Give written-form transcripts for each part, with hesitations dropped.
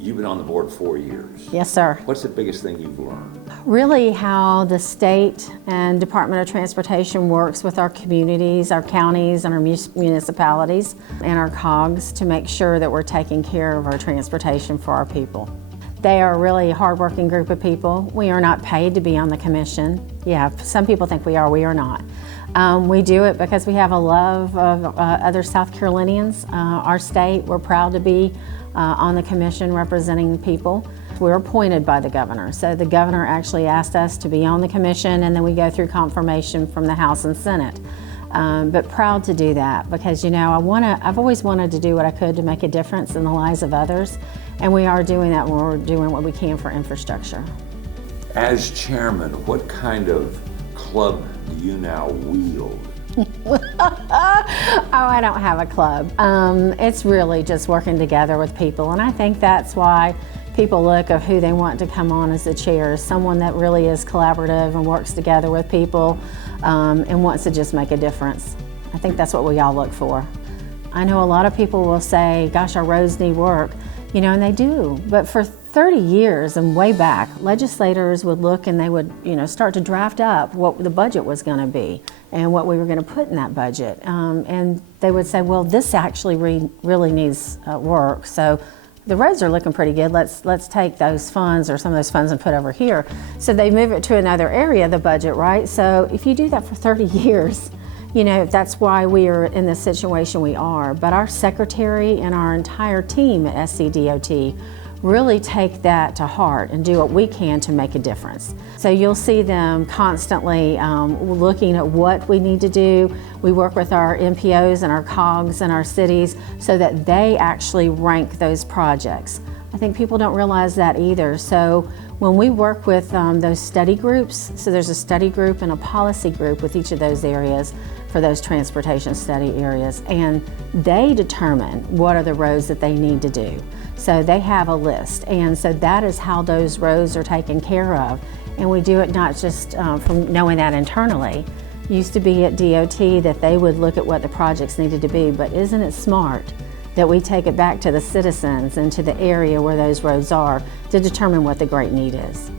You've been on the board 4 years. Yes, sir. What's the biggest thing you've learned? Really how the state and Department of Transportation works with our communities, our counties, and our municipalities, and our COGs to make sure that we're taking care of our transportation for our people. They are really a hardworking group of people. We are not paid to be on the commission. Yeah, some people think we are not. We do it because we have a love of other South Carolinians. Our state, we're proud to be on the commission representing people. We're appointed by the governor. So the governor actually asked us to be on the commission, and then we go through confirmation from the House and Senate. But proud to do that because, you know, I've always wanted to do what I could to make a difference in the lives of others. And we are doing that when we're doing what we can for infrastructure. As chairman, what kind of club do you now wield? Oh, I don't have a club. It's really just working together with people, and I think that's why people look of who they want to come on as the chair, someone that really is collaborative and works together with people and wants to just make a difference. I think that's what we all look for. I know a lot of people will say, gosh, our roads need work, you know, and they do, but for 30 years and way back, legislators would look and they would, you know, start to draft up what the budget was going to be and what we were going to put in that budget. And they would say, well, this actually really needs work. So the roads are looking pretty good. Let's take those funds or some of those funds and put over here. So they move it to another area of the budget, right? So if you do that for 30 years, you know, that's why we are in the situation we are. But our secretary and our entire team at SCDOT really take that to heart and do what we can to make a difference. So you'll see them constantly looking at what we need to do. We work with our MPOs and our COGs and our cities so that they actually rank those projects. I think people don't realize that either. So when we work with those study groups, so there's a study group and a policy group with each of those areas for those transportation study areas, and they determine what are the roads that they need to do. So they have a list, and so that is how those roads are taken care of. And we do it not just from knowing that internally. Used to be at DOT that they would look at what the projects needed to be, but isn't it smart that we take it back to the citizens and to the area where those roads are to determine what the great need is?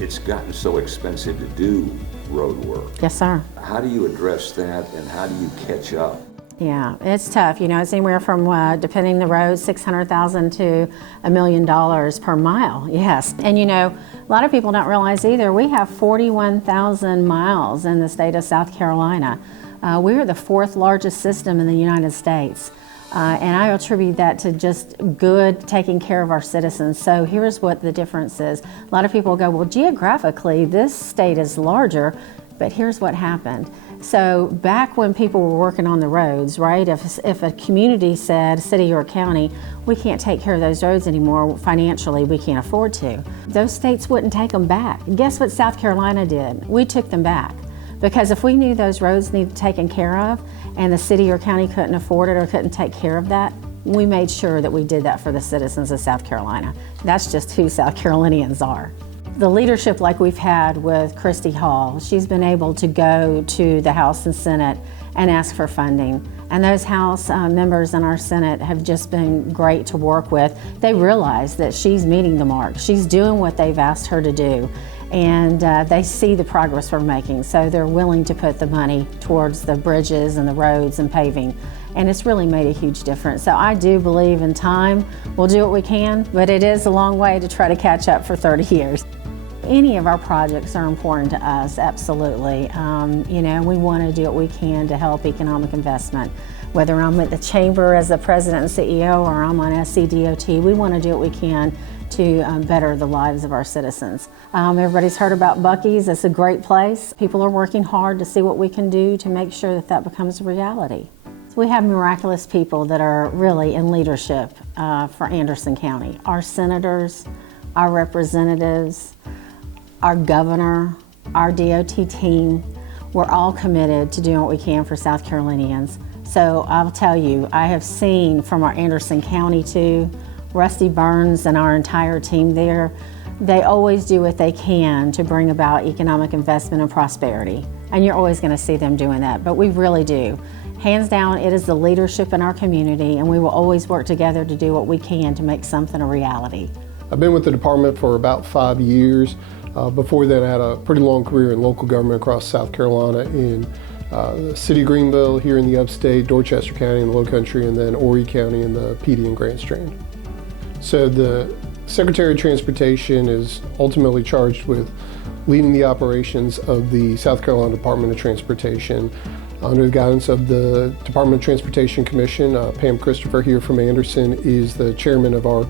It's gotten so expensive to do road work. Yes, sir. How do you address that, and how do you catch up? Yeah, it's tough. You know, it's anywhere from, depending the road, $600,000 to $1 million per mile. Yes. And you know, a lot of people don't realize either, we have 41,000 miles in the state of South Carolina. We are the 4th largest system in the United States. And I attribute that to just good taking care of our citizens. So here's what the difference is. A lot of people go, well, geographically, this state is larger, but here's what happened. So back when people were working on the roads, right, if a community said, city or county, we can't take care of those roads anymore, financially we can't afford to, those states wouldn't take them back. Guess what South Carolina did? We took them back. Because if we knew those roads needed taken care of and the city or county couldn't afford it or couldn't take care of that, we made sure that we did that for the citizens of South Carolina. That's just who South Carolinians are. The leadership like we've had with Christy Hall, she's been able to go to the House and Senate and ask for funding. And those House members in our Senate have just been great to work with. They realize that she's meeting the mark. She's doing what they've asked her to do. And they see the progress we're making, so they're willing to put the money towards the bridges and the roads and paving. And it's really made a huge difference. So I do believe in time, we'll do what we can, but it is a long way to try to catch up for 30 years. Any of our projects are important to us, absolutely. You know, we want to do what we can to help economic investment. Whether I'm at the Chamber as the President and CEO or I'm on SCDOT, we want to do what we can to better the lives of our citizens. Everybody's heard about Buc-ee's. It's a great place. People are working hard to see what we can do to make sure that that becomes a reality. So we have miraculous people that are really in leadership for Anderson County. Our senators, our representatives, our governor, our DOT team, we're all committed to doing what we can for South Carolinians. So I'll tell you, I have seen from our Anderson County too, Rusty Burns and our entire team there, they always do what they can to bring about economic investment and prosperity. and you're always going to see them doing that, but we really do. Hands down, it is the leadership in our community, and we will always work together to do what we can to make something a reality. I've been with the department for about 5 years. Before then, I had a pretty long career in local government across South Carolina in the city of Greenville, here in the upstate, Dorchester County in the Lowcountry, and then Horry County in the PD and Grand Strand. So the Secretary of Transportation is ultimately charged with leading the operations of the South Carolina Department of Transportation under the guidance of the Department of Transportation Commission. Pam Christopher here from Anderson is the chairman of our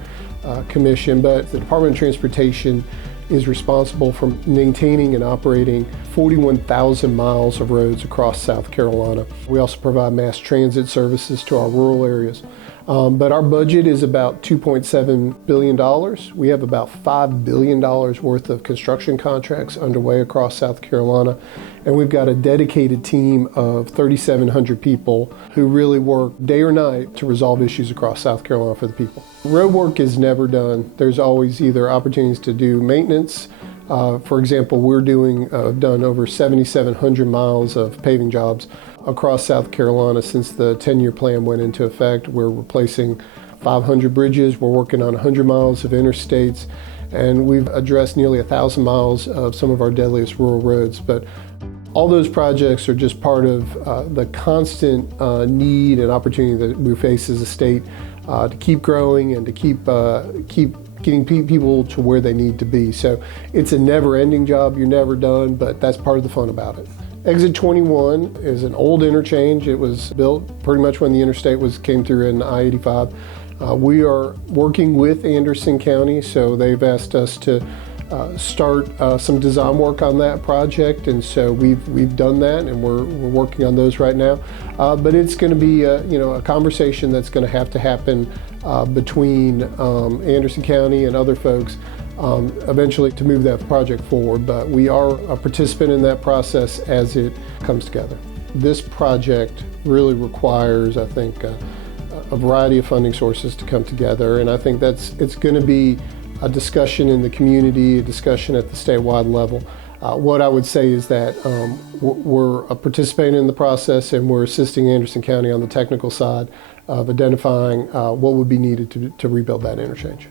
commission, but the Department of Transportation is responsible for maintaining and operating 41,000 miles of roads across South Carolina. We also provide mass transit services to our rural areas. But our budget is about $2.7 billion. We have about $5 billion worth of construction contracts underway across South Carolina. And we've got a dedicated team of 3,700 people who really work day or night to resolve issues across South Carolina for the people. Road work is never done. There's always either opportunities to do maintenance. For example, we're done over 7,700 miles of paving jobs across South Carolina since the 10-year plan went into effect. We're replacing 500 bridges. We're working on 100 miles of interstates, and we've addressed nearly 1,000 miles of some of our deadliest rural roads. But all those projects are just part of the constant need and opportunity that we face as a state to keep growing and to keep getting people to where they need to be. So it's a never-ending job. You're never done, but that's part of the fun about it. Exit 21 is an old interchange. It was built pretty much when the interstate came through in I-85. We are working with Anderson County, so they've asked us to start some design work on that project, and so we've done that, and we're working on those right now. But it's going to be a conversation that's going to happen between Anderson County and other folks eventually to move that project forward. But we are a participant in that process as it comes together. This project really requires, I think, a variety of funding sources to come together, and I think it's going to be a discussion in the community, a discussion at the statewide level. What I would say is that we're participating in the process, and we're assisting Anderson County on the technical side of identifying what would be needed to rebuild that interchange.